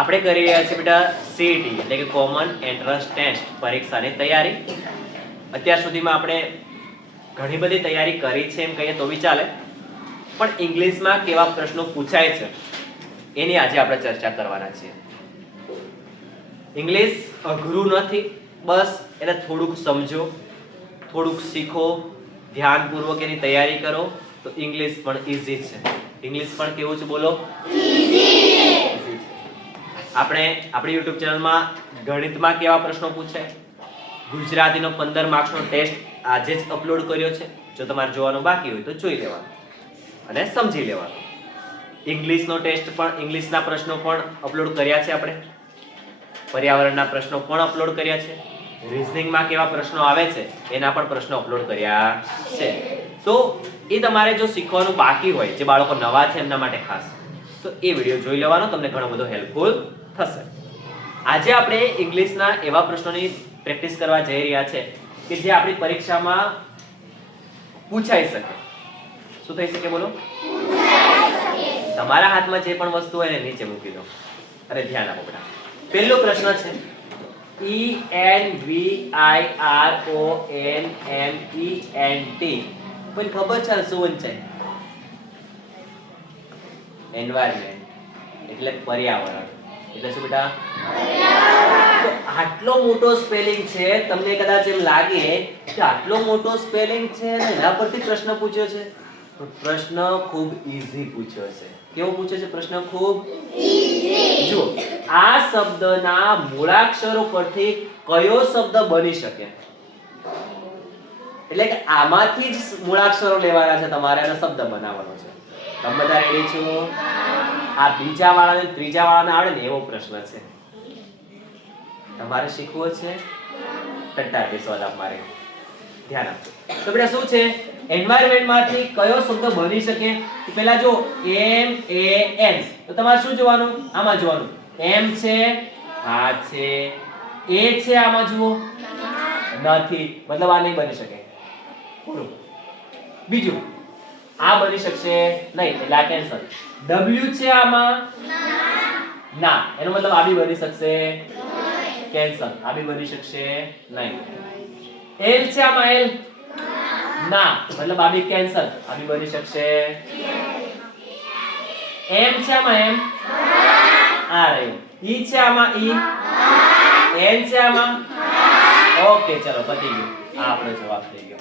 આપણે કરી રહ્યા છીએ બેટા સીઈટી એટલે કે કોમન એન્ટ્રન્સ ટેસ્ટ પરીક્ષાની તૈયારી. અત્યાર સુધીમાં આપણે ઘણી બધી તૈયારી કરી છે એમ કહીએ તો બી ચાલે, પણ ઇંગ્લિશમાં કેવા પ્રશ્નો પૂછાય છે એની આજે આપણે ચર્ચા કરવાના છીએ. ઇંગ્લિશ અઘરું નથી, બસ એને થોડુંક સમજો, થોડુંક શીખો, ધ્યાનપૂર્વક એની તૈયારી કરો તો ઇંગ્લિશ પણ ઈઝી છે. ઇંગ્લિશ પણ કેવું છે બોલો? ઈઝી. આપણે આપણી YouTube ચેનલમાં ગણિતમાં કેવા પ્રશ્નો પૂછાય, ગુજરાતીનો 15 માર્ક્સનો ટેસ્ટ આજે જ અપલોડ કર્યો છે. જો તમારે જોવાનું બાકી હોય તો જોઈ લેવાનું અને સમજી લેવાનું. ઇંગ્લિશનો ટેસ્ટ પણ, ઇંગ્લિશના પ્રશ્નો પણ અપલોડ કર્યા છે આપણે. પર્યાવરણના પ્રશ્નો પણ અપલોડ કર્યા છે. રીઝનિંગમાં કેવા પ્રશ્નો આવે છે એના પણ પ્રશ્નો અપલોડ કર્યા છે. તો એ તમારે જો શીખવાનું બાકી હોય, જે બાળકો નવા છે એમના માટે ખાસ, તો એ વિડીયો જોઈ લેવાનો, તમને ઘણો બધો હેલ્પફુલ થશે. આજે આપણે ઇંગ્લિશના એવા પ્રશ્નોની પ્રેક્ટિસ કરવા જઈ રહ્યા છે કે જે આપણી પરીક્ષામાં પૂછાઈ શકે. શું થઈ શકે બોલો? તમારા હાથમાં જે પણ વસ્તુ હોય એને નીચે મૂકી દો અને ધ્યાન આપો બેટા. પહેલો પ્રશ્ન છે ENVIRONMENT. કોઈ ખબર છે શું વંચાય? એન્વાયરમેન્ટ એટલે પર્યાવરણ. એટલે શું બેટા? તો આટલો મોટો સ્પેલિંગ છે, તમને કદાચ એમ લાગે કે આટલો મોટો સ્પેલિંગ છે અને એના પરથી પ્રશ્ન પૂછ્યો છે. પ્રશ્ન ખૂબ ઈઝી પૂછ્યો છે. કેવો પૂછ્યો છે પ્રશ્ન? ખૂબ ઈઝી. જુઓ, આ શબ્દના મૂળાક્ષરો પરથી કયો શબ્દ બની શકે? એટલે કે આમાંથી જ મૂળાક્ષરો લેવાના છે તમારે અને શબ્દ બનાવવાનો છે. તમે બધા રેડી છો? આ બીજા વાળાને ત્રીજા વાળાને આવડે ને એવો પ્રશ્ન છે. તમારે શીખવો છે ટટ્ટા બેસવાના મારે. ધ્યાન આપજો. તો બેટા શું છે? એન્વાયરમેન્ટ માંથી કયો શબ્દ બની શકે? પહેલા જો MAN, તો તમારે શું જોવાનું? આમાં જોવાનું. M છે, હા છે. A છે, આમાં જુઓ, નથી, મતલબ આ નહીં બની શકે. બીજું, આ બની શકશે નહીં એટલે આ કેન્સલ. W છે આમાં, ના, એનો મતલબ આ બી બની શકશે, કેન્સલ. આ બી બની શકશે નહીં. L છે આમાં, L, ના, મતલબ આ બી કેન્સલ. આ બી બની શકશે. M છે આમાં, M, આ રહ્યું. E છે આમાં, E, N છે આમાં, ઓકે, ચલો પતી ગયું. આ આપણો જવાબ થઈ ગયો.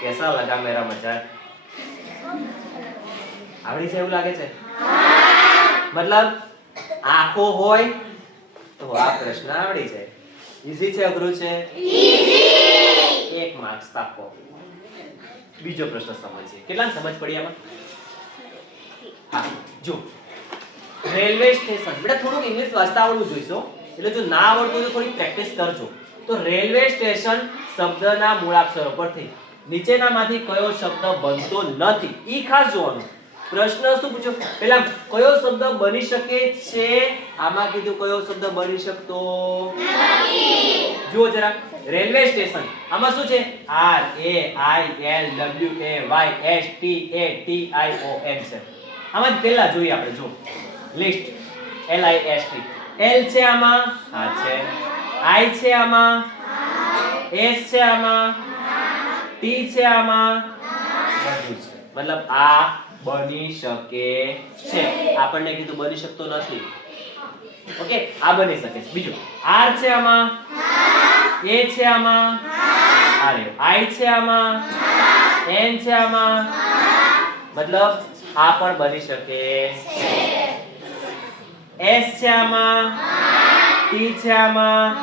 कैसा लगा मेरा मजाक? આવડી છે એવું લાગે છે? મતલબ આંખો હોય તો આ પ્રશ્ન આવડી જાય. ઈઝી છે અઘરું છે? ઈઝી. 1 માર્ક્સ આપો. બીજો પ્રશ્ન સમજીએ. કેટલાને સમજ પડી આમાં? હા, જો રેલવે સ્ટેશન. બેટા થોડુંક ઇંગ્લિશ વાંચતા આવડવું જોઈએ. એટલે જો ના આવડતું તો થોડી પ્રેક્ટિસ કરજો. તો રેલવે સ્ટેશન શબ્દના મૂળાક્ષરો પરથી નીચેનામાંથી કયો શબ્દ બનતો નથી? ઈ ખાસ જોવાનું. પ્રશ્ન શું પૂછ્યો? પહેલા કયો શબ્દ બની શકે છે? આમાં કીધું કયો શબ્દ બની શકતો નથી. જુઓ જરા, રેલવે સ્ટેશન. આમાં શું છે? RAILWAYSTATION છે. આમાં પહેલા જોઈએ આપણે. જો લિસ્ટ, LIST. L છે આમાં, હા છે. I છે આમાં, S છે આમાં, T છે આમાં, બધું છે. મતલબ આ બની શકે છે. આપણને કીધું બની શકતો નથી. ઓકે, આ બની શકે છે. બીજું, R છે આમાં, A છે આમાં, આ રહ્યો. I છે આમાં, N છે આમાં, મતલબ આ પણ બની શકે છે. S છે આમાં, T છે આમાં,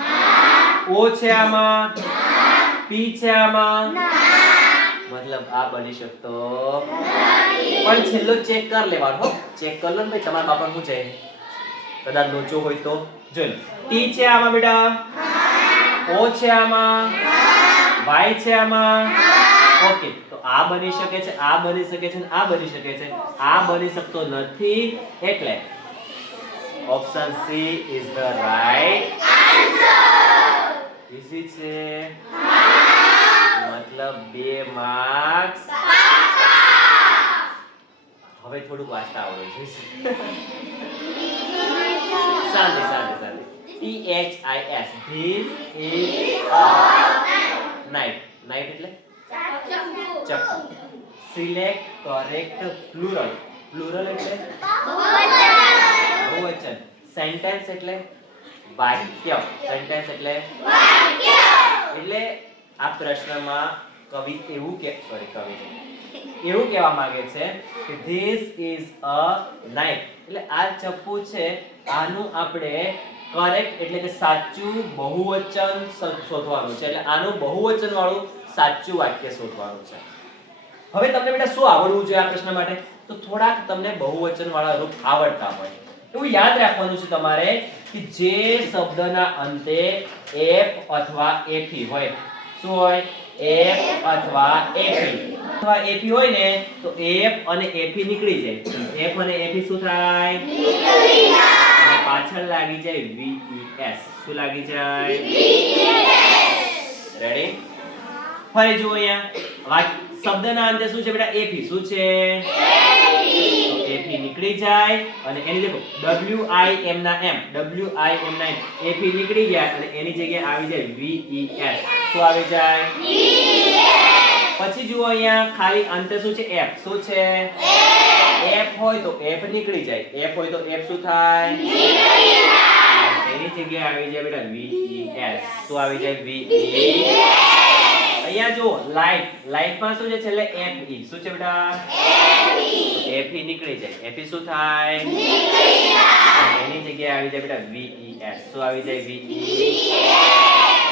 O છે આમાં, P છે આમાં, મતલબ આ બની શકતો નથી. પણ છેલ્લો ચેક કરી લેવાનો હો. ચેક કર લો ને ભાઈ, તમારા બાપા પૂછે કદાચ લોચો હોય તો જોઈ લો. T છે આમાં બેટા, O છે આમાં, Y છે આમાં, ઓકે. તો આ બની શકે છે, આ બની શકે છે, આ બની શકે છે. આ બની શકતો નથી એટલે option she is the right answer. Easy છે? મતલબ 2 માર્ક્સ. હવે થોડુંક વાંચતા આવડે છે. શાંતિ શાંતિ શાંતિ. THIS. This is a knife. Knife એટલે ચપ્પુ. Select correct plural. Plural એટલે બહુવચન. Sentence એટલે વાક્ય. Sentence એટલે વાક્ય. એટલે આ પ્રશ્નમાં કવિ એવું કહેવા માંગે છે કે this is a knife. એટલે આ ચપ્પુ છે, આનું આપણે કરેક્ટ એટલે કે સાચું બહુવચન શોધવાનું છે. એટલે આનું બહુવચન વાળું સાચું વાક્ય શોધવાનું છે. હવે તમને બેટા શું આવડવું જોઈએ આ પ્રશ્ન માટે? તો થોડાક તમને બહુવચન વાળા રૂપ આવડતા હોય એવું યાદ રાખવાનું છે તમારે કે જે શબ્દના અંતે f અથવા ap હોય. શું હોય? f અથવા ap હોય ને તો f અને ap નીકળી જાય. f અને ap શું થાય? નીકળી જાય. અને પાછળ લાગી જાય ves. શું લાગી જાય? ves. રેડી? ફરી જુઓ અહીંયા શબ્દના અંતે શું છે બેટા? ap. શું છે? ap નીકળી જાય અને એની દેખો wim ના m ap નીકળી જાય અને એની જગ્યાએ આવી જાય ves. શું આવી જાય? પછી જુઓ અહીંયા ખાલી અંતે શું છે? f. શું છે? f હોય તો f નીકળી જાય. f હોય તો f શું થાય? નીકળી જાય. એની જગ્યાએ આવી જાય બેટા ves. શું આવી જાય? ves. અહીંયા જો લાઈટ માં શું છે? છેલ્લે fe. શું છે બેટા? fe નીકળી જાય. fe શું થાય? નીકળી જાય. એની જગ્યાએ આવી જાય બેટા ves. શું આવી જાય? ves.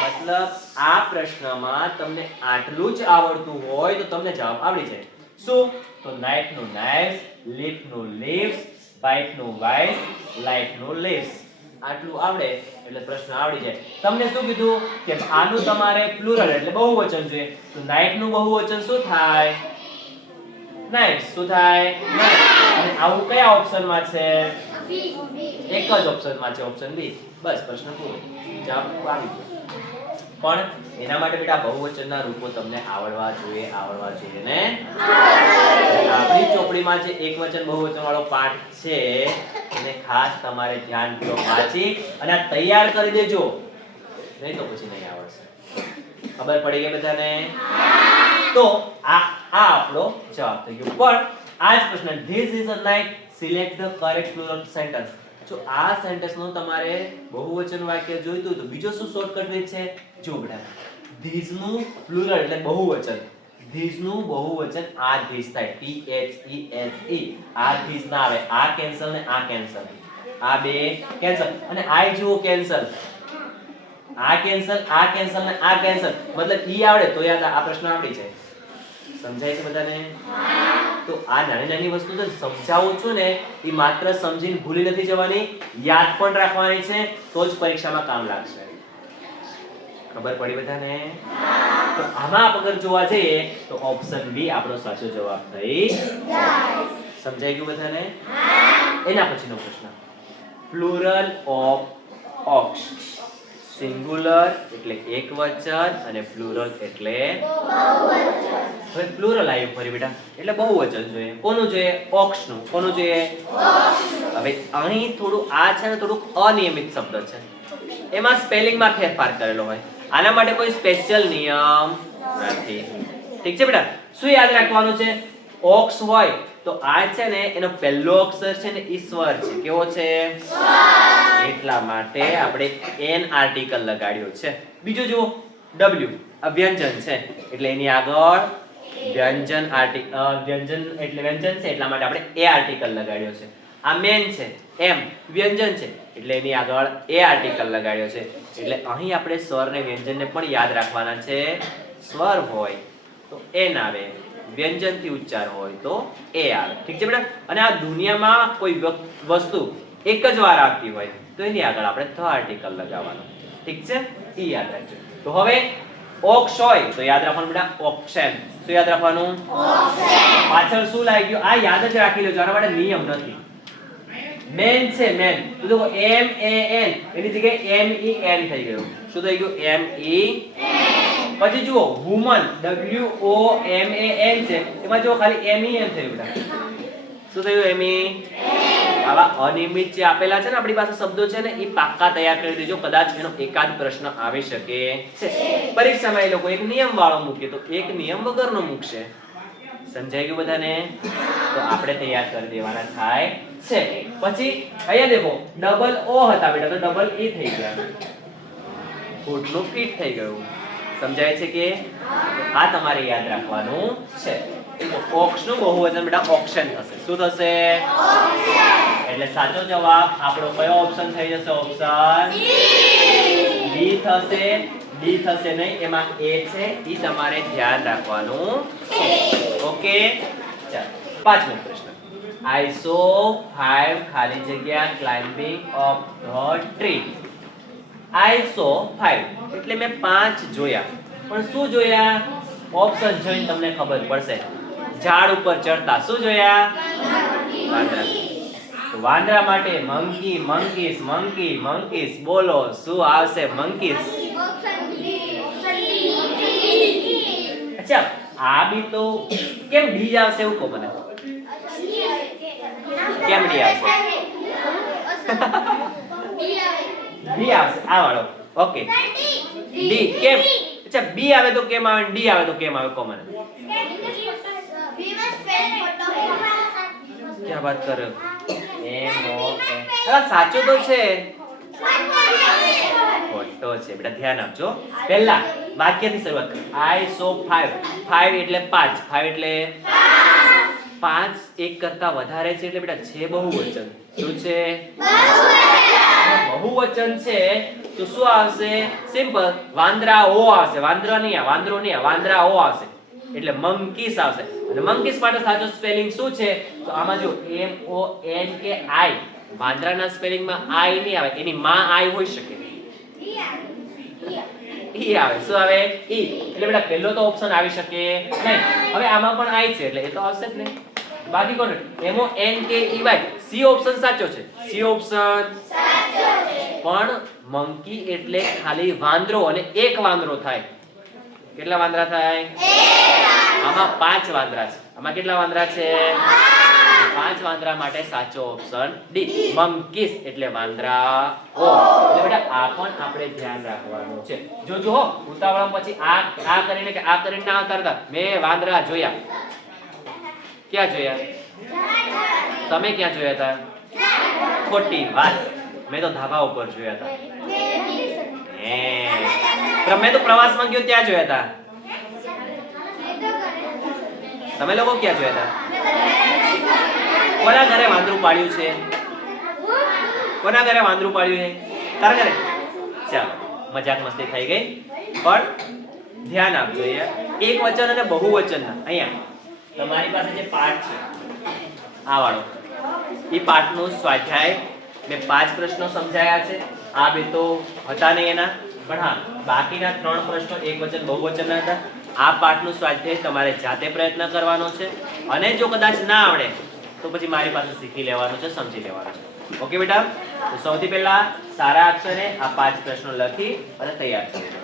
મતલબ આ પ્રશ્નમાં તમને આટલું જ આવડતું હોય તો તમને જવાબ આવડી જાય. શું? તો નાઇફ નું નાઇફ્સ, લીફ નું લીવ્સ, બાઇટ નું બાઇટ્સ, લાઇટ નું લીવ્સ. આટલું આવડે એટલે પ્રશ્ન આવડી જાય. તમને શું કીધું કે આનું તમારે પ્લુરલ એટલે બહુવચન જોઈએ. તો નાઇફ નું બહુવચન શું થાય? નાઇફ્સ. શું થાય? અને આવું કયા ઓપ્શનમાં છે? એક જ ઓપ્શનમાં છે, ઓપ્શન બી. બસ પ્રશ્ન પૂરો. જવાબ આવી ગયો. પણ એના માટે બેટા બહુવચનના રૂપો તમને આવડવા જોઈએ ને આપણી ચોપડીમાં જે એકવચન બહુવચન વાળો પાઠ છે એને ખાસ તમારે ધ્યાનપૂર્વક વાંચી અને આ તૈયાર કરી દેજો, નહીં તો પછી નહીં આવડશે. ખબર પડી ગઈ બધાને? તો આ આપણો જવાબ થઈ ગયો. પણ આ જ પ્રશ્ન this is a night, select the correct plural sentence. જો આ સેન્ટેન્સ નું તમારે બહુવચન વાક્ય જોઈતું તો બીજો શું શોર્ટકટ રીત છે? જો બેટા these નું પ્લુરલ એટલે બહુવચન. these નું બહુવચન આ these થાય. THESE. આ these ના આવે. આ કેન્સલ ને આ કેન્સલ. આ બે કેન્સલ અને આ જુઓ કેન્સલ. આ કેન્સલ, આ કેન્સલ ને આ કેન્સલ. મતલબ ઈ આવડે તો યાદ આ પ્રશ્ન આવડી જાય. સમજાય છે બધાને? તો આ નાની નાની વસ્તુ જે સમજાવું છું ને એ માત્ર સમજીને ભૂલી નથી જવાની, યાદ પણ રાખવાની છે, તો જ પરીક્ષામાં કામ લાગશે. ખબર પડી બધાને? તો આમાં અગર જોવા જઈએ તો ઓપ્શન બી આપણો સાચો જવાબ થઈ જાય. સમજાઈ ગયું બધાને? એના પછીનો પ્રશ્ન પ્લુરલ ઓફ ઓક્સ. સિંગુલર એટલે એકવચન અને પ્લુરલ એટલે બહુવચન. હવે પ્લુરલ આવ્યું ફરી બેટા એટલે બહુવચન જોઈએ. કોનું જોઈએ? ઓક્સ નું. કોનું જોઈએ? ઓક્સ નું. હવે અહીં થોડું આ છે ને થોડું અનિયમિત શબ્દ છે, એમાં સ્પેલિંગ માં ફેરફાર કરેલો હોય. આના માટે કોઈ સ્પેશિયલ નિયમ નથી. ઠીક છે બેટા? શું યાદ રાખવાનું છે? ઓક્સ હોય તો આ છે ને એનો પહેલો અક્ષર છે ને ઈશ્વર છે. કેવો છે? સ્વર. એટલા માટે આપણે એન આર્ટિકલ લગાડ્યો છે. બીજું જુઓ w આ વ્યંજન છે એટલે એની આગળ વ્યંજન વ્યંજન એટલે વ્યંજન છે એટલા માટે આપણે એ આર્ટિકલ લગાડ્યો છે. આ મેન છે એમ વ્યંજન છે એટલે એની આગળ એ આર્ટિકલ લગાડ્યો છે. એટલે અહીં આપણે સ્વર ને વ્યંજન ને પણ યાદ રાખવાના છે. સ્વર હોય તો એન આવે, વ્યંજન થી ઉચ્ચાર હોય તો એ આવે. ઠીક છે બેટા? અને આ દુનિયામાં કોઈ વસ્તુ એક જ વાર આવતી હોય તો એની આગળ આપણે ધ આર્ટિકલ લગાવવાનું. ઠીક છે? એ યાદ રાખજો. તો હવે ઓક્સ હોય તો યાદ રાખવાનું બેટા ઓક્સેન. શું યાદ રાખવાનું? ઓક્સેન. પાછળ શું લાગી ગયું આ યાદ જ રાખી લેજો, આના માટે નિયમ નથી. મેન છે મેન તો देखो M A N એની જગ્યાએ M E N થઈ ગયું. શું થઈ ગયું? M E N. પછી જુઓ woman W O M A N છે એમાં જો ખાલી M E N થયું બેટા. શું થયું એમી? આવા અનિયમિત જે આપેલા છે ને આપણી પાસે શબ્દો છે ને એ પાક્કા તૈયાર કરી દેજો, કદાચ એનો એકાદ પ્રશ્ન આવી શકે છે. પરીક્ષામાં એ લોકો એક નિયમ વાળો મૂકે તો એક નિયમ વગરનો મૂકશે. સમજાઈ ગયું બધાને? તો આપણે તૈયાર કરી દેવાના થાય છે. પછી અહીંયા દેખો ડબલ ઓ હતા બેટા તો ડબલ એ થઈ ગયા, ફૂટનું ફીટ થઈ ગયું. સમજાય છે કે? આ તમારે યાદ રાખવાનું છે. ઓક્સનું બહુવચન બેટા ઓક્શન થશે. શું થશે? એટલે સાચો જવાબ આપણો કયો ઓપ્શન થઈ જશે? ઓપ્શન ડી થશે. ડી થશે નહીં, એમાં એ છે ઈ તમારે ધ્યાન રાખવાનું છે. ઓકે, ચાલો પાંચમો પ્રશ્ન. I saw 5 ખાલી જગ્યા climbing up the tree. I saw 5 એટલે મેં 5 જોયા. પણ શું જોયા? ઓપ્શન જોઈને તમને ખબર પડશે. ઝાડ ઉપર ચડતા શું જોયા? વાંદરા. તો વાંદરા માટે મંકી, મંકીસ, મંકી, મંકીસ. બોલો શું આવશે? મંકીસ. અચ્છા આ બી તો કેમ ડી આવશે એવું કહો મને. કેમ ડી આવશે? ડી આવશે આ વાળો. ઓકે ડી કેમ? અચ્છા બી આવે તો કેમ આવે, ડી આવે તો કેમ આવે કહો મને. ક્યાં વાત કરો? એમ ઓ એ સાચો તો છે, ખોટો છે બેટા. ધ્યાન આપજો. પહેલા વાક્યથી શરૂઆત કરો. I saw 5. 5 એટલે 5. 5 એટલે 5 એક કરતા વધારે છે એટલે બેટા છે બહુવચન. શું છે? બહુવચન છે તો શું આવશે? સિમ્પલ વાંદરાઓ આવશે. વાંદરા નહીં આ, વાંદરો નહીં આ, વાંદરાઓ આવશે. એટલે મંકીસ આવશે. અને મંકીસ માટે સાચો સ્પેલિંગ શું છે? તો આમાં જો M O N K I. વાંદરાના સ્પેલિંગમાં I નહીં આવે, એની માં I હોઈ શકે. ઈ આવે. શું આવે? ઈ. એટલે બેટા પહેલો તો ઓપ્શન આવી શકે નહીં. હવે આમાં પણ I છે એટલે એ તો આવશે જ નહીં. બાકી કોણ? M O N K E Y. C option સાચો છે. સી ઓપ્શન સાચો છે. પણ મંકી એટલે ખાલી વાંદરો અને એક વાંદરો થાય. કેટલા વાંદરા થાય? આમાં 5 વાંદરા છે. આમાં કેટલા વાંદરા છે? 5 વાંદરા માટે સાચો ઓપ્શન ડી. મંકીસ એટલે વાંદરાઓ. એટલે બેટા આ પણ આપણે ધ્યાન રાખવાનું છે. જોજો હો ઉતાવળમાં પછી આ કરીને કે આ કરીને ના ઉતારતા. મેં વાંદરા જોયા. ક્યાં જોયા? તમે ક્યાં જોયા હતા? ખોટી વાત. મેં તો ધાબા ઉપર જોયા હતા. મેં તો પ્રવાસમાં ગયો ત્યાં જોયા હતા. તમે લોકો ક્યાં જોયા હતા? કોના ઘરે વાંદરું પાડ્યું છે? કોના ઘરે વાંદરું પાડ્યું છે? તારા ઘરે? ચાલો મજાક મસ્તી થઈ ગઈ, પણ ધ્યાન આપજો. એક વચન અને બહુવચનના અહીંયા તમારી પાસે જે પાઠ છે આ વાળો, એ પાઠનો સ્વાધ્યાય મેં 5 પ્રશ્નો સમજાયા છે. આ બે તો હતા નહીં એના, પણ હા બાકીના 3 પ્રશ્નો એક વચન બહુવચનના હતા. આ પાઠનું સ્વાધ્યાય તમારે જાતે પ્રયત્ન કરવાનો છે. અને જો કદાચ ના આવડે તો પછી મારી પાસે શીખી લેવાનું છે, સમજી લેવાનું છે. ઓકે બેટા? તો સૌથી પહેલા સારા અક્ષરે આ 5 પ્રશ્નો લખી અને તૈયાર કરી દો.